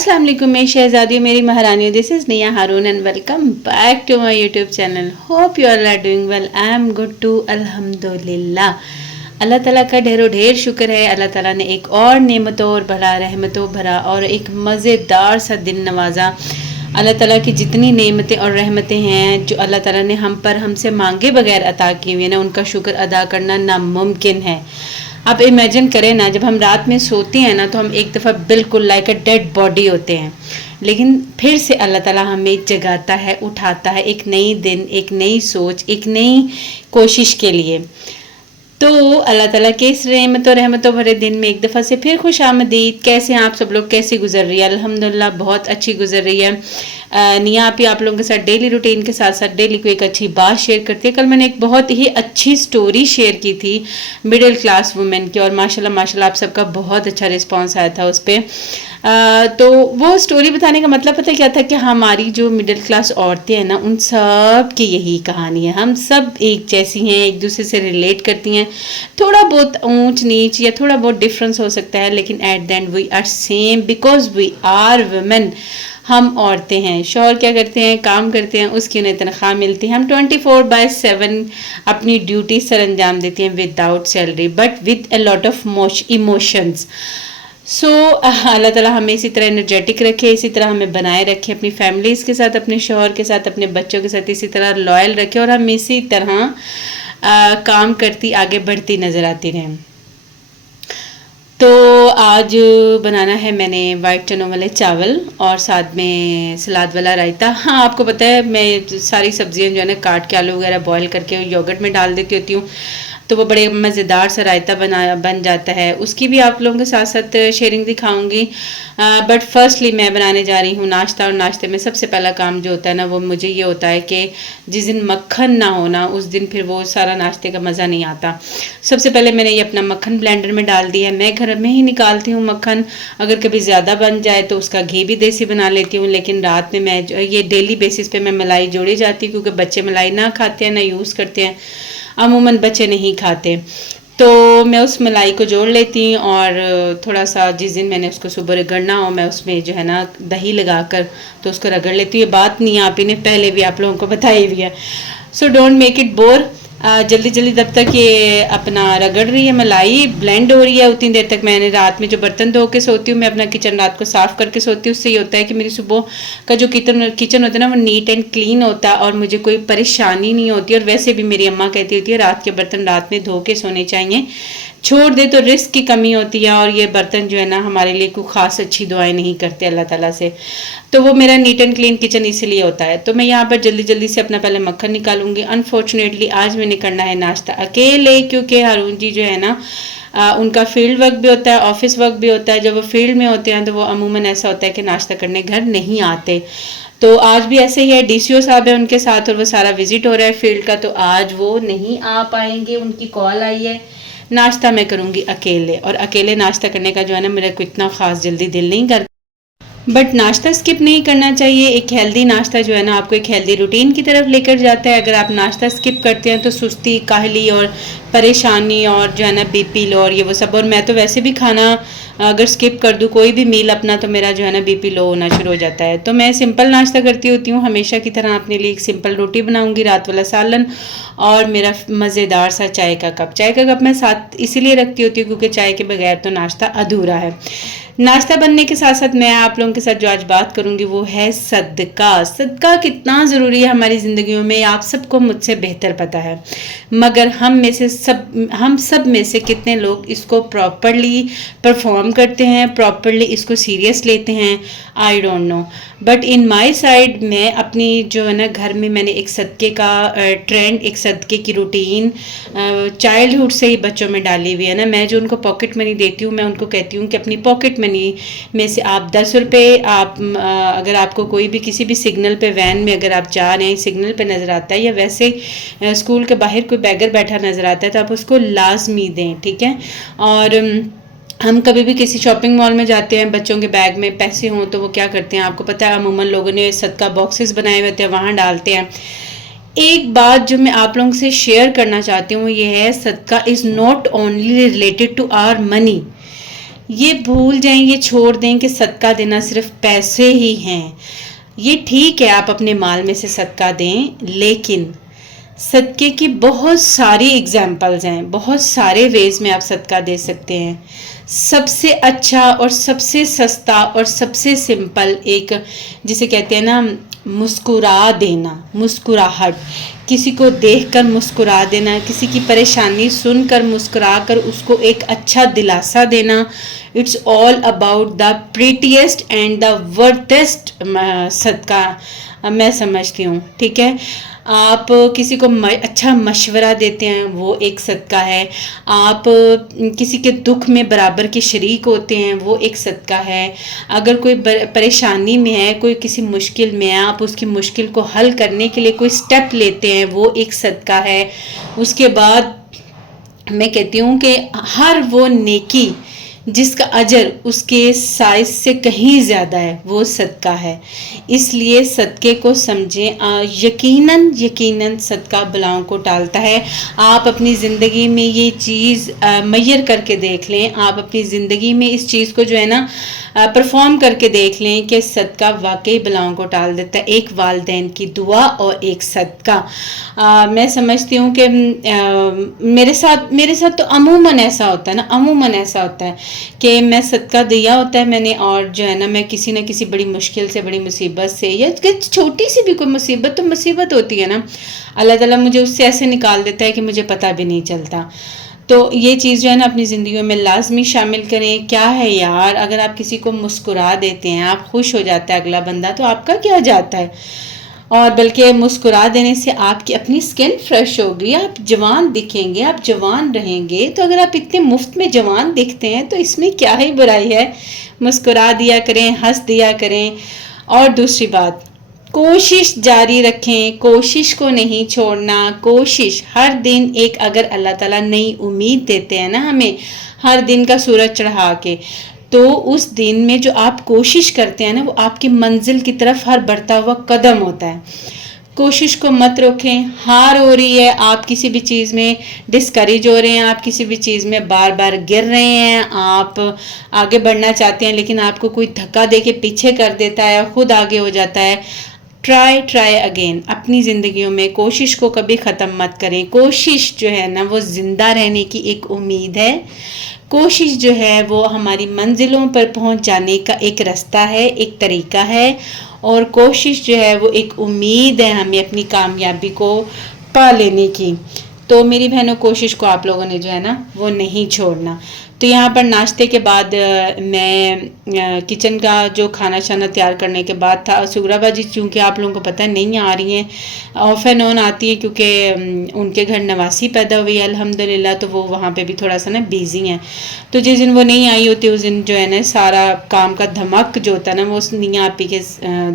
अस्सलाम वालेकुम, मैं शहजादी हूँ, मेरी महारानियों। This is Niya Haroon and welcome back to my YouTube channel. Hope you all are doing well. I am good too अल्हम्दुलिल्लाह। अल्लाह ताला का ढेरों ढेर शुक्र है। अल्लाह ताला ने एक और नेमतों और भला रहमतों भरा और एक मज़ेदार सा दिन नवाजा। अल्लाह ताला की जितनी नेमतें और रहमतें हैं जो अल्लाह ताला ने हम पर हमसे मांगे बगैर अता की हुई है ना, उनका शुक्र अदा करना नामुमकिन है। आप इमेजिन करें ना, जब हम रात में सोते हैं ना तो हम एक दफ़ा बिल्कुल लाइक अ डेड बॉडी होते हैं, लेकिन फिर से अल्लाह ताला हमें जगाता है, उठाता है एक नई दिन, एक नई सोच, एक नई कोशिश के लिए। तो अल्लाह ताला के इस रहमतों भरे दिन में एक दफ़ा से फिर खुश आमदीद। कैसे हैं आप सब लोग, कैसी गुजर रही है? अल्हम्दुलिल्लाह बहुत अच्छी गुजर रही है। निया आप लोगों के साथ डेली रूटीन के साथ साथ डेली कोई एक अच्छी बात शेयर करती है। कल मैंने एक बहुत ही अच्छी स्टोरी शेयर की थी मिडिल क्लास वुमेन की, और माशाल्लाह माशाल्लाह आप सबका बहुत अच्छा रिस्पांस आया था उस पर। तो वो स्टोरी बताने का मतलब पता क्या था कि हमारी जो मिडिल क्लास औरतें हैं ना, उन सब की यही कहानी है। हम सब एक जैसी हैं, एक दूसरे से रिलेट करती हैं। थोड़ा बहुत ऊंच नीच या थोड़ा बहुत डिफरेंस हो सकता है, लेकिन at the end we are same because we are women. हम औरतें हैं। शौहर क्या करते हैं, काम करते हैं, उसकी उन्हें तनख्वाह मिलती है। हम 24/7 अपनी ड्यूटी सर अंजाम देती हैं without salary but with a lot of emotions. So Allah ताला हमें इसी तरह एनर्जेटिक रखे, इसी तरह हमें बनाए रखे, अपनी फैमिलीज़ के साथ, अपने शौहर के साथ, अपने बच्चों के साथ इसी तरह लॉयल रखे, और हम इसी तरह काम करती आगे बढ़ती नज़र आती रहें। तो आज बनाना है मैंने वाइट चनों वाले चावल और साथ में सलाद वाला रायता। हाँ, आपको पता है मैं सारी सब्जियां जो है ना काट के आलू वगैरह बॉईल करके योगर्ट में डाल देती होती हूँ, तो वो बड़े मज़ेदार सा रायता बन जाता है। उसकी भी आप लोगों के साथ साथ शेयरिंग दिखाऊंगी। बट फर्स्टली मैं बनाने जा रही हूँ नाश्ता, और नाश्ते में सबसे पहला काम जो होता है ना, वो मुझे ये होता है कि जिस दिन मक्खन ना हो ना, उस दिन फिर वो सारा नाश्ते का मज़ा नहीं आता। सबसे पहले मैंने ये अपना मक्खन ब्लेंडर में डाल दिया है। मैं घर में ही निकालती हूँ मक्खन, अगर कभी ज़्यादा बन जाए तो उसका घी भी देसी बना लेती हूँ, लेकिन रात में मैं ये डेली बेसिस पे मैं मलाई जोड़ी जाती हूँ, क्योंकि बच्चे मलाई ना खाते हैं ना यूज़ करते हैं, अमूमन बच्चे नहीं खाते। तो मैं उस मलाई को जोड़ लेती हूँ, और थोड़ा सा जिस दिन मैंने उसको सुबह रगड़ना हो, मैं उसमें जो है ना दही लगाकर तो उसको रगड़ लेती हूँ। ये बात नहीं आप ही ने पहले भी आप लोगों को बताई हुई है। So don't make it bore. जल्दी जल्दी जब तक ये अपना रगड़ रही है, मलाई ब्लेंड हो रही है, उतनी देर तक मैंने रात में जो बर्तन धो के सोती हूँ, मैं अपना किचन रात को साफ़ करके सोती हूँ। उससे ये होता है कि मेरी सुबह का जो किचन होता है ना, वो नीट एंड क्लीन होता है और मुझे कोई परेशानी नहीं होती। और वैसे भी मेरी अम्मा कहती होती है रात के बर्तन रात में धो के सोने चाहिए, छोड़ दे तो रिस्क की कमी होती है, और ये बर्तन जो है ना हमारे लिए कोई ख़ास अच्छी दुआएं नहीं करते अल्लाह ताला से। तो वो मेरा नीट एंड क्लीन किचन इसलिए होता है। तो मैं यहाँ पर जल्दी जल्दी से अपना पहले मक्खन निकालूंगी। अनफॉर्चुनेटली आज मैंने करना है नाश्ता अकेले, क्योंकि हारून जी जो है ना उनका फील्ड वर्क भी होता है, ऑफिस वर्क भी होता है। जब वो फील्ड में होते हैं तो वो अमूमन ऐसा होता है कि नाश्ता करने घर नहीं आते। तो आज भी ऐसे ही है, डीसीओ साहब है उनके साथ और वो सारा विजिट हो रहा है फील्ड का, तो आज वो नहीं आ पाएंगे, उनकी कॉल आई है। नाश्ता मैं करूँगी अकेले, और अकेले नाश्ता करने का जो है ना मेरा को इतना ख़ास जल्दी दिल नहीं करता, बट नाश्ता स्किप नहीं करना चाहिए। एक हेल्दी नाश्ता जो है ना आपको एक हेल्दी रूटीन की तरफ लेकर जाता है। अगर आप नाश्ता स्किप करते हैं तो सुस्ती, काहली और परेशानी और जो है ना बीपी लो और ये वो सब। और मैं तो वैसे भी खाना अगर स्किप कर दूँ कोई भी मील अपना, तो मेरा जो है ना बीपी लो होना शुरू हो जाता है। तो मैं सिंपल नाश्ता करती होती हूँ हमेशा की तरह। अपने लिए एक सिंपल रोटी बनाऊँगी, रात वाला सालन, और मेरा मज़ेदार सा चाय का कप। चाय का कप मैं साथ इसीलिए रखती होती हूँ क्योंकि चाय के बगैर तो नाश्ता अधूरा है। नाश्ता बनने के साथ साथ मैं आप लोगों के साथ जो आज बात करूंगी वो है सदका। सदका कितना ज़रूरी है हमारी ज़िंदगियों में, आप सबको मुझसे बेहतर पता है, मगर हम सब में से कितने लोग इसको प्रॉपरली परफॉर्म करते हैं, प्रॉपरली इसको सीरियस लेते हैं, I don't know. But in my side मैं अपनी जो है ना घर में मैंने एक सदक़े का ट्रेंड, एक सदक़े की रूटीन चाइल्डहुड से ही बच्चों में डाली हुई है ना। मैं जो उनको पॉकेट मनी देती हूँ, मैं उनको कहती हूँ कि अपनी पॉकेट मनी में से आप 10 रुपये आप अगर आपको कोई भी किसी भी सिग्नल पे वैन में अगर आप जा रहे हैं, सिग्नल पे नज़र आता है, या वैसे स्कूल के बाहर कोई बैगर बैठा नज़र आता है, तो आप उसको लाजमी दें, ठीक है। और हम कभी भी किसी शॉपिंग मॉल में जाते हैं, बच्चों के बैग में पैसे हों तो वो क्या करते हैं आपको पता है, अमूमन लोगों ने सदका बॉक्सेस बनाए हुए होते हैं, वहाँ डालते हैं। एक बात जो मैं आप लोगों से शेयर करना चाहती हूँ ये है, सदका is not only related to our money. ये भूल जाएं, ये छोड़ दें कि सदका देना सिर्फ पैसे ही हैं। ये ठीक है आप अपने माल में से सदका दें, लेकिन सदके की बहुत सारी एग्जाम्पल्स हैं, बहुत सारे वेज में आप सदका दे सकते हैं। सबसे अच्छा और सबसे सस्ता और सबसे सिंपल एक, जिसे कहते हैं ना मुस्कुरा देना, मुस्कुराहट, किसी को देखकर मुस्कुरा देना, किसी की परेशानी सुनकर मुस्कुरा कर उसको एक अच्छा दिलासा देना। It's all about the prettiest and the worthest सदका मैं समझती हूँ। ठीक है, आप किसी को अच्छा मशवरा देते हैं, वो एक सदका है। आप किसी के दुख में बराबर के शरीक होते हैं, वो एक सदका है। अगर कोई परेशानी में है, कोई किसी मुश्किल में है, आप उसकी मुश्किल को हल करने के लिए कोई स्टेप लेते हैं, वो एक सदका है। उसके बाद मैं कहती हूँ कि हर वो नेकी जिसका अजर उसके साइज से कहीं ज़्यादा है, वो सदका है। इसलिए सदके को समझें। यकीनन यकीनन सदका बलाओं को टालता है। आप अपनी ज़िंदगी में ये चीज़ मैयर करके देख लें, आप अपनी ज़िंदगी में इस चीज़ को जो है ना परफॉर्म करके देख लें कि सदका वाकई बलाओं को टाल देता है। एक वालिदैन की दुआ और एक सदका। मैं समझती हूँ कि मेरे साथ तो अमूमन ऐसा होता है ना, अमूमन ऐसा होता है कि मैं सदका दिया होता है मैंने, और जो है ना मैं किसी न किसी बड़ी मुश्किल से, बड़ी मुसीबत से, या छोटी सी भी कोई मुसीबत, तो मुसीबत होती है ना, अल्लाह ताला मुझे उससे ऐसे निकाल देता है कि मुझे पता भी नहीं चलता। तो ये चीज़ जो है ना अपनी ज़िंदगी में लाजमी शामिल करें। क्या है यार, अगर आप किसी को मुस्कुरा देते हैं, आप खुश हो जाता है अगला बंदा, तो आपका क्या जाता है। और बल्कि मुस्कुरा देने से आपकी अपनी स्किन फ्रेश होगी, आप जवान दिखेंगे, आप जवान रहेंगे। तो अगर आप इतने मुफ्त में जवान दिखते हैं तो इसमें क्या ही बुराई है। मुस्कुरा दिया करें, हंस दिया करें। और दूसरी बात, कोशिश जारी रखें, कोशिश को नहीं छोड़ना। कोशिश हर दिन एक, अगर अल्लाह ताला नई उम्मीद देते हैं ना हमें हर दिन का सूरज चढ़ा के, तो उस दिन में जो आप कोशिश करते हैं ना, वो आपकी मंजिल की तरफ हर बढ़ता हुआ कदम होता है। कोशिश को मत रोकें। हार हो रही है, आप किसी भी चीज़ में डिस्करेज हो रहे हैं, आप किसी भी चीज़ में बार बार गिर रहे हैं, आप आगे बढ़ना चाहते हैं लेकिन आपको कोई धक्का दे के पीछे कर देता है, खुद आगे हो जाता है। Try again. अपनी ज़िंदगियों में कोशिश को कभी ख़त्म मत करें। कोशिश जो है ना वो ज़िंदा रहने की एक उम्मीद है। कोशिश जो है वो हमारी मंजिलों पर पहुंच जाने का एक रास्ता है, एक तरीका है। और कोशिश जो है वो एक उम्मीद है हमें अपनी कामयाबी को पा लेने की। तो मेरी बहनों, कोशिश को आप लोगों ने जो है ना वो नहीं छोड़ना। तो यहाँ पर नाश्ते के बाद मैं किचन का जो खाना शाना तैयार करने के बाद था, सुगरा बाजी चूँकि आप लोगों को पता है नहीं आ रही हैं, ऑफ एंड ऑन आती है क्योंकि उनके घर नवासी पैदा हुई है अल्हम्दुलिल्लाह, तो वो वहाँ पे भी थोड़ा सा ना बिज़ी हैं। तो जिस दिन वो नहीं आई होती उस दिन जो है ना सारा काम का धमक जो होता है ना वो उस निया आपी के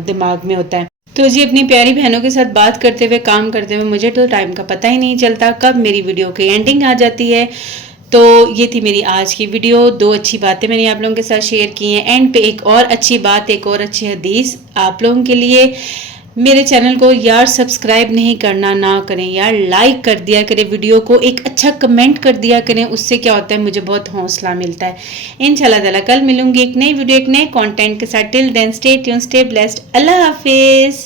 दिमाग में होता है। तो जी अपनी प्यारी बहनों के साथ बात करते हुए, काम करते हुए मुझे तो टाइम का पता ही नहीं चलता कब मेरी वीडियो की एंडिंग आ जाती है। तो ये थी मेरी आज की वीडियो। 2 अच्छी बातें मैंने आप लोगों के साथ शेयर की हैं। एंड पे एक और अच्छी बात, एक और अच्छी हदीस आप लोगों के लिए। मेरे चैनल को यार सब्सक्राइब नहीं करना ना करें यार, लाइक कर दिया करें वीडियो को, एक अच्छा कमेंट कर दिया करें। उससे क्या होता है, मुझे बहुत हौसला मिलता है। इंशाल्लाह ताला कल मिलूंगी एक नई वीडियो, एक नए कंटेंट के साथ। Till then stay tune, stay blessed. Allah हाफिज़।